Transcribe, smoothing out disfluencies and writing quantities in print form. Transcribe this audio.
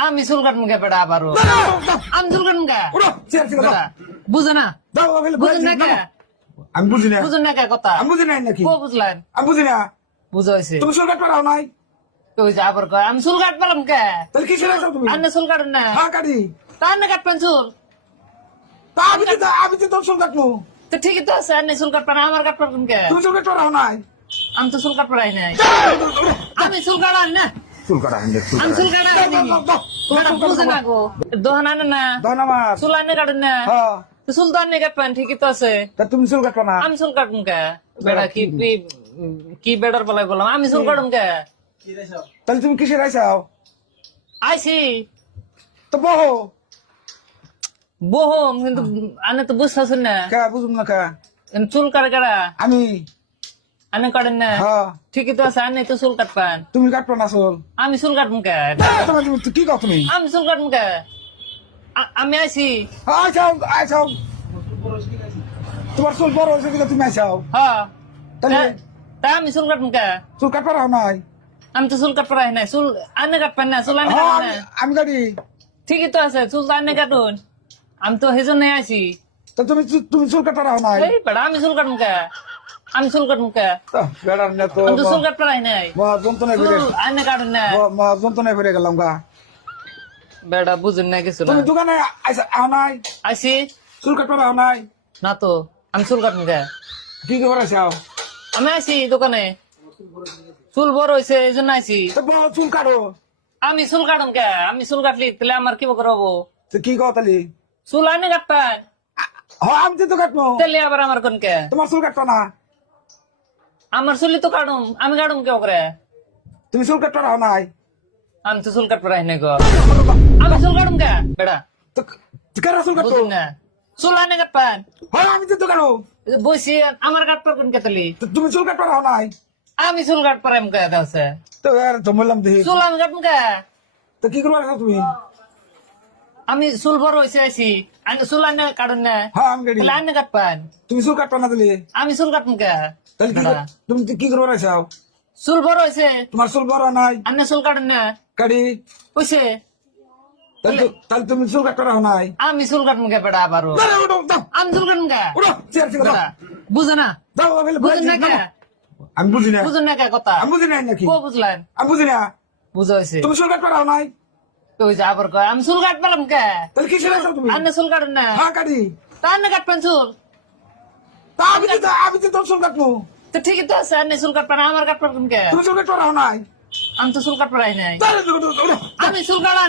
আমি চুল কাটবো কে বেটা আবারও আমি চুল কাটবো কে বেটা বুঝে না বুঝেন না কে আমি বুঝি না বুঝেন না কে কথা আমি বুঝি নাই নাকি কো বুঝলেন আমি বুঝি না বুঝা হয়েছে তুমি চুল কাটতে পারো নাই তো ওই যে আবার কয় আমি চুল কাট পেলাম কে তাহলে কি ছিল তুমি আন্নে চুল কাটেন না হ্যাঁ কাটি তার না কাটবেন চুল তা আমি তো তোর চুল কাটবো তো ঠিকই তো আছে আন্নে চুল কাটবেন আমার কাট পারবেন কে তুমি চুল কাটতে পারো নাই আমি তো চুল কাট পারাই নাই আমি চুল কাটাই না চুল কাটা আমি চুল কাটাই বুঝে না গো দোহান আনে না আমার চুল আনে কাটেন না হ্যাঁ তো চুল তো আনে কাটবেন ঠিকই তো আছে তা তুমি চুল কাটবো না আমি চুল কাটুম কে বেড়া কি বেড়ার বলাই বললাম আমি চুল কাটুম কে তাহলে তুমি কিসের আইসাও আইসি তো বহো বহুম কিন্তু আনে তো বুঝতেছেন না কে বুঝুম না কে চুল কাটে কারা আমি আনে কাটেন না হ্যাঁ ঠিকই তো আছে আনে তো চুল কাটবেন তুমি কাটবো না চুল আমি চুল কাটুম কে তুমি কি কও তুমি আমি চুল কাটুম কে আমি আইসি আইসাও আইসাও তোমার চুল বড় হয়েছে কিনা তুমি আইসাও হ্যাঁ তাহলে তাই আমি চুল কাটুম কে চুল কাটবো না নাই আমি তো চুল কাটতে পারি না চুল আনে কাটবেন না চুল আনে হ্যাঁ কাটেন না আমি কাটি ঠিকই তো আছে চুল তো আনে কাটুন আমি তো সেই জন্য আইসি তো তুমি তুমি চুল কাটা রাও নাই এই বেড়া আমি চুল কাটুম কে আমি চুল কাটুম কে বেড়ার না তো আমি তো চুল কাটতে পারি নাই মহা যন্ত্রণায় ফিরে চুল আনে কাটেন না মহা যন্ত্রণায় ফিরে গেলাম গা বেড়া বুঝুন না কিছু না তুমি দোকানে আইসা আও নাই আইসি চুল কাটবো রাও নাই না তো আমি চুল কাটুম কে কি খবর আইসাও আমি আইসি দোকানে চুল বড় হয়েছে এই জন্য আইসি তো বলো চুল কাটো আমি চুল কাটুম কে আমি চুল কাটলি তাহলে আমার কি করবো তো কি কও তাহলে চুল আনে কাটবেন হ্যাঁ আমি তো কাটবো তাহলে আবার আমার কোন কে তোমার চুল কাটবো না আমার চুলি তো কাটুম আমি কাটুম কে করে তুমি চুল কাটবো রাও নাই আমি তো চুল কাটতে পারি না গো আমি চুল কাটুম কে বেড়া তো কেন চুল কাটবো বুঝুন না চুল আনে কাটবেন হ্যাঁ আমি তো কাটো বসি আমার কাটবার কোন কে তাহলে তো তুমি চুল কাটবো রাও নাই আমি চুল কাট পারাম কে আছে তো আর তো বললাম দেখি চুল আমি কাটুম কে তো কি করবো আইসা তুমি আমি চুল বড় হয়েছে আইসি আনে চুল আনে কাটুন না হ্যাঁ আমি কাটি তাহলে আনে কাটবেন তুমি চুল কাটবো না তাহলে আমি চুল কাটুম কে তাহলে কি বেড়া। তুমি কি করবো আইসাও চুল বড় হয়েছে তোমার চুল বড় নাই আনে চুল কাটুন না কাটি হয়েছে তাহলে তুমি চুল কাটবো রাও নাই আমি চুল কাটুম কে বেড়া আবারও আমি চুল কাটুম কে উঠো চেয়ার থেকে দাও বেড়া বুঝে না দাও বুঝেন না কে আমি বুঝি না বুঝেন না কে কথা আমি বুঝি নাই নাকি কো বুঝলেন আমি বুঝি না বুঝা হয়েছে তুমি চুল কাটবো রাও নাই তো ওই যে আবার কয় আমি চুল কাট পেলাম কে তাহলে কি ছিল তুমি আন্নে চুল কাটেন না হ্যাঁ কাটি তার না কাটবেন চুল তা আমি তো তোর চুল কাটবো তো ঠিকই তো আছে আন্নে চুল কাটবেন আমার কাটবেন কে তুমি চুল কাটবো রাও নাই আমি তো চুল কাট পারাই নাই তাহলে আমি চুল কাটা